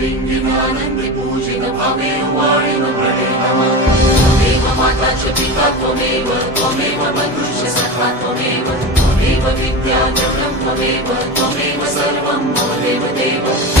लिंगिनानन्दि पूजित भवेम वाणिम प्रणे नमः त्वमेव माता च पिता त्वमेव बन्धुश्च सखा त्वमेव विद्या जगं त्वमेव सर्वं मम देव